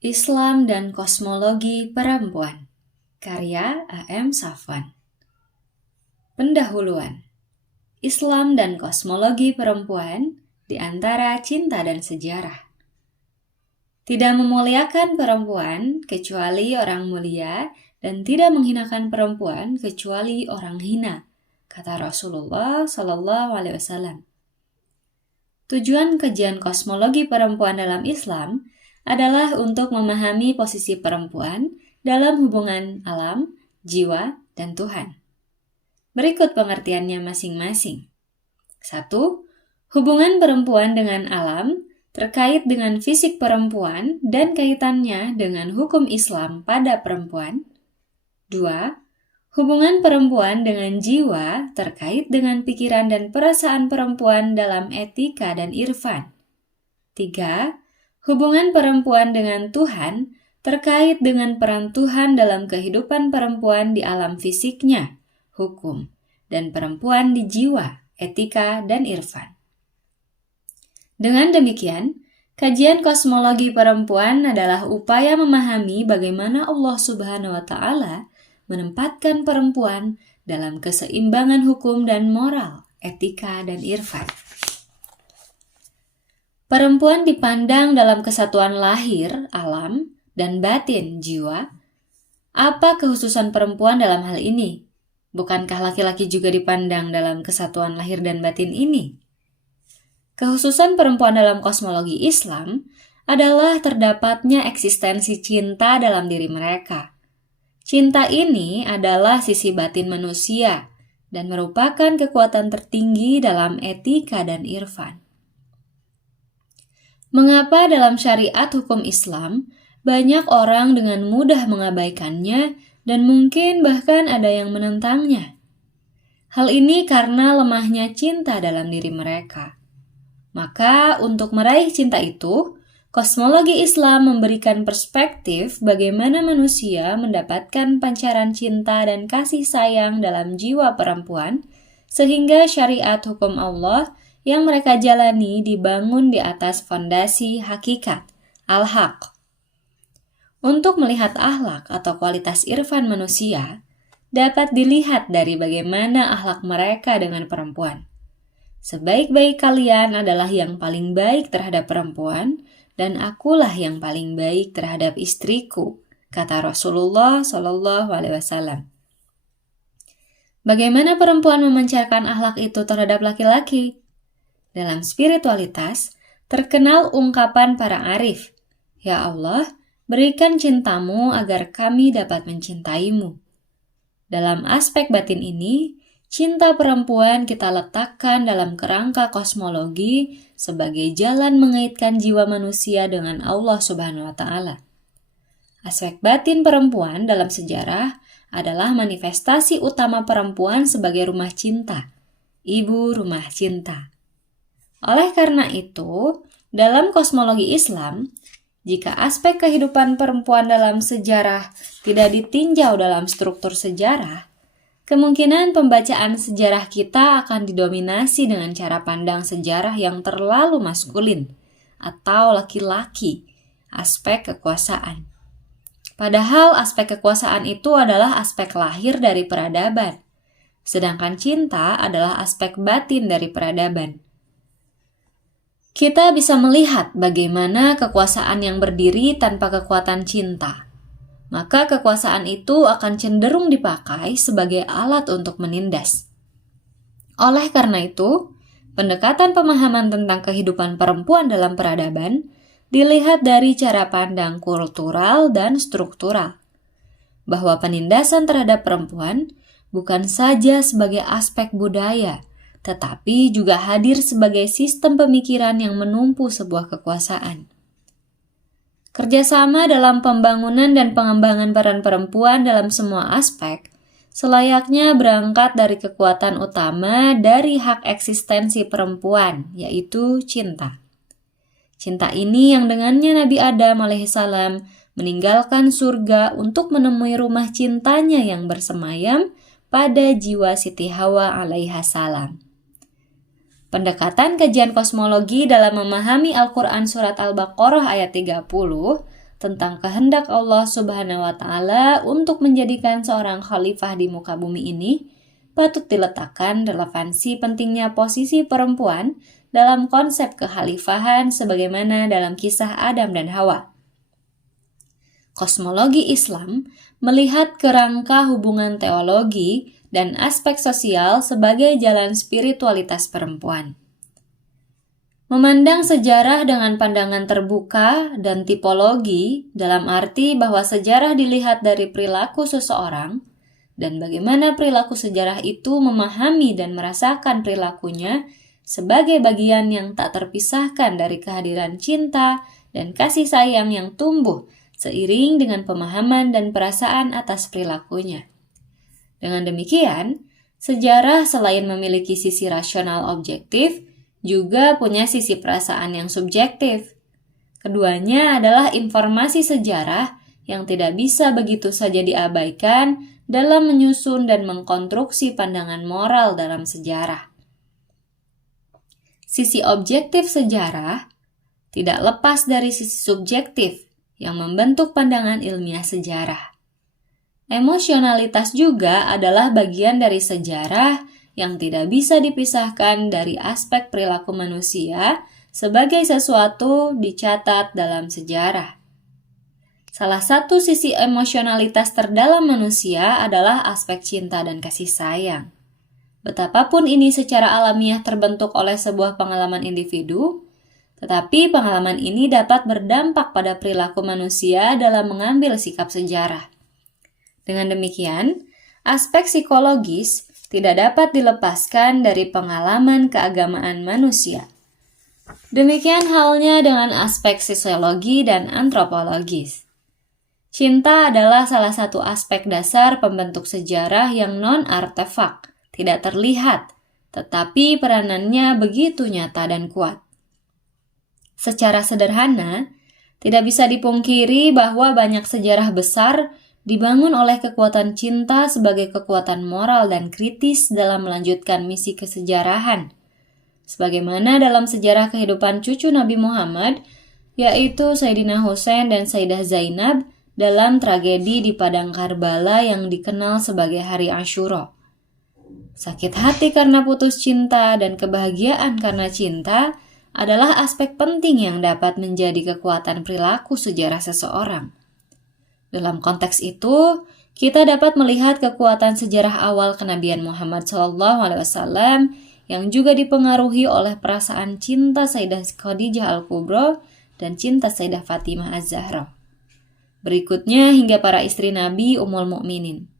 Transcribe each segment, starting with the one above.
Islam dan Kosmologi Perempuan, karya A.M. Safwan. Pendahuluan. Islam dan kosmologi perempuan di antara cinta dan sejarah. Tidak memuliakan perempuan kecuali orang mulia dan tidak menghinakan perempuan kecuali orang hina, kata Rasulullah SAW. Tujuan kajian kosmologi perempuan dalam Islam adalah untuk memahami posisi perempuan dalam hubungan alam, jiwa, dan Tuhan. Berikut pengertiannya masing-masing. 1. Hubungan perempuan dengan alam terkait dengan fisik perempuan dan kaitannya dengan hukum Islam pada perempuan. 2. Hubungan perempuan dengan jiwa terkait dengan pikiran dan perasaan perempuan dalam etika dan irfan. 3. Hubungan perempuan dengan Tuhan terkait dengan peran Tuhan dalam kehidupan perempuan di alam fisiknya, hukum, dan perempuan di jiwa, etika, dan irfan. Dengan demikian, kajian kosmologi perempuan adalah upaya memahami bagaimana Allah Subhanahu wa Ta'ala menempatkan perempuan dalam keseimbangan hukum dan moral, etika, dan irfan. Perempuan dipandang dalam kesatuan lahir, alam, dan batin, jiwa. Apa kekhususan perempuan dalam hal ini? Bukankah laki-laki juga dipandang dalam kesatuan lahir dan batin ini? Kekhususan perempuan dalam kosmologi Islam adalah terdapatnya eksistensi cinta dalam diri mereka. Cinta ini adalah sisi batin manusia dan merupakan kekuatan tertinggi dalam etika dan irfan. Mengapa dalam syariat hukum Islam banyak orang dengan mudah mengabaikannya dan mungkin bahkan ada yang menentangnya? Hal ini karena lemahnya cinta dalam diri mereka. Maka untuk meraih cinta itu, kosmologi Islam memberikan perspektif bagaimana manusia mendapatkan pancaran cinta dan kasih sayang dalam jiwa perempuan, sehingga syariat hukum Allah yang mereka jalani dibangun di atas fondasi hakikat, al-haq. Untuk melihat akhlak atau kualitas irfan manusia, dapat dilihat dari bagaimana akhlak mereka dengan perempuan. Sebaik-baik kalian adalah yang paling baik terhadap perempuan, dan akulah yang paling baik terhadap istriku, kata Rasulullah SAW. Bagaimana perempuan memancarkan akhlak itu terhadap laki-laki? Dalam spiritualitas, terkenal ungkapan para arif, "Ya Allah, berikan cintamu agar kami dapat mencintaimu." Dalam aspek batin ini, cinta perempuan kita letakkan dalam kerangka kosmologi sebagai jalan mengaitkan jiwa manusia dengan Allah Subhanahu wa Ta'ala. Aspek batin perempuan dalam sejarah adalah manifestasi utama perempuan sebagai rumah cinta, ibu rumah cinta. Oleh karena itu, dalam kosmologi Islam, jika aspek kehidupan perempuan dalam sejarah tidak ditinjau dalam struktur sejarah, kemungkinan pembacaan sejarah kita akan didominasi dengan cara pandang sejarah yang terlalu maskulin atau laki-laki, aspek kekuasaan. Padahal aspek kekuasaan itu adalah aspek lahir dari peradaban, sedangkan cinta adalah aspek batin dari peradaban. Kita bisa melihat bagaimana kekuasaan yang berdiri tanpa kekuatan cinta. Maka kekuasaan itu akan cenderung dipakai sebagai alat untuk menindas. Oleh karena itu, pendekatan pemahaman tentang kehidupan perempuan dalam peradaban dilihat dari cara pandang kultural dan struktural. Bahwa penindasan terhadap perempuan bukan saja sebagai aspek budaya, tetapi juga hadir sebagai sistem pemikiran yang menumpu sebuah kekuasaan. Kerjasama dalam pembangunan dan pengembangan peran perempuan dalam semua aspek selayaknya berangkat dari kekuatan utama dari hak eksistensi perempuan, yaitu cinta. Cinta ini yang dengannya Nabi Adam alaihissalam meninggalkan surga untuk menemui rumah cintanya yang bersemayam pada jiwa Siti Hawa alaihissalam. Pendekatan kajian kosmologi dalam memahami Al-Quran Surat Al-Baqarah ayat 30 tentang kehendak Allah Subhanahu wa Ta'ala untuk menjadikan seorang khalifah di muka bumi ini, patut diletakkan relevansi pentingnya posisi perempuan dalam konsep kekhalifahan sebagaimana dalam kisah Adam dan Hawa. Kosmologi Islam melihat kerangka hubungan teologi dan aspek sosial sebagai jalan spiritualitas perempuan. Memandang sejarah dengan pandangan terbuka dan tipologi dalam arti bahwa sejarah dilihat dari perilaku seseorang dan bagaimana perilaku sejarah itu memahami dan merasakan perilakunya sebagai bagian yang tak terpisahkan dari kehadiran cinta dan kasih sayang yang tumbuh seiring dengan pemahaman dan perasaan atas perilakunya. Dengan demikian, sejarah selain memiliki sisi rasional objektif, juga punya sisi perasaan yang subjektif. Keduanya adalah informasi sejarah yang tidak bisa begitu saja diabaikan dalam menyusun dan mengkonstruksi pandangan moral dalam sejarah. Sisi objektif sejarah tidak lepas dari sisi subjektif yang membentuk pandangan ilmiah sejarah. Emosionalitas juga adalah bagian dari sejarah yang tidak bisa dipisahkan dari aspek perilaku manusia sebagai sesuatu dicatat dalam sejarah. Salah satu sisi emosionalitas terdalam manusia adalah aspek cinta dan kasih sayang. Betapapun ini secara alamiah terbentuk oleh sebuah pengalaman individu, tetapi pengalaman ini dapat berdampak pada perilaku manusia dalam mengambil sikap sejarah. Dengan demikian, aspek psikologis tidak dapat dilepaskan dari pengalaman keagamaan manusia. Demikian halnya dengan aspek sosiologi dan antropologis. Cinta adalah salah satu aspek dasar pembentuk sejarah yang non-artefak, tidak terlihat, tetapi peranannya begitu nyata dan kuat. Secara sederhana, tidak bisa dipungkiri bahwa banyak sejarah besar dibangun oleh kekuatan cinta sebagai kekuatan moral dan kritis dalam melanjutkan misi kesejarahan. Sebagaimana dalam sejarah kehidupan cucu Nabi Muhammad, yaitu Sayyidina Husain dan Sayyidah Zainab dalam tragedi di Padang Karbala yang dikenal sebagai Hari Asyura. Sakit hati karena putus cinta dan kebahagiaan karena cinta adalah aspek penting yang dapat menjadi kekuatan perilaku sejarah seseorang. Dalam konteks itu, kita dapat melihat kekuatan sejarah awal kenabian Muhammad SAW yang juga dipengaruhi oleh perasaan cinta Sayyidah Khadijah Al-Kubra dan cinta Sayyidah Fatimah Az-Zahra. Berikutnya hingga para istri Nabi Ummul Mukminin.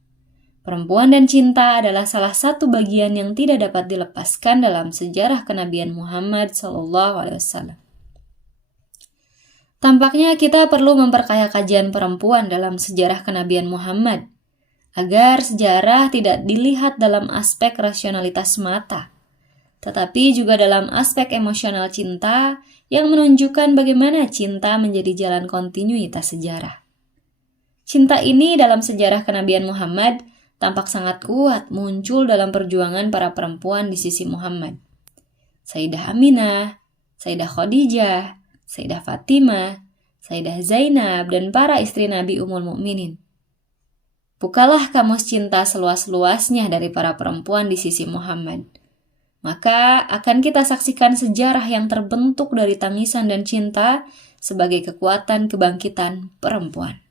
Perempuan dan cinta adalah salah satu bagian yang tidak dapat dilepaskan dalam sejarah kenabian Muhammad SAW. Tampaknya kita perlu memperkaya kajian perempuan dalam sejarah kenabian Muhammad, agar sejarah tidak dilihat dalam aspek rasionalitas semata, tetapi juga dalam aspek emosional cinta yang menunjukkan bagaimana cinta menjadi jalan kontinuitas sejarah. Cinta ini dalam sejarah kenabian Muhammad tampak sangat kuat muncul dalam perjuangan para perempuan di sisi Muhammad. Sayyidah Aminah, Sayyidah Khadijah, Sayyidah Fatimah, Sayyidah Zainab, dan para istri Nabi Ummul Mukminin. Bukalah kamus cinta seluas-luasnya dari para perempuan di sisi Muhammad. Maka akan kita saksikan sejarah yang terbentuk dari tangisan dan cinta sebagai kekuatan kebangkitan perempuan.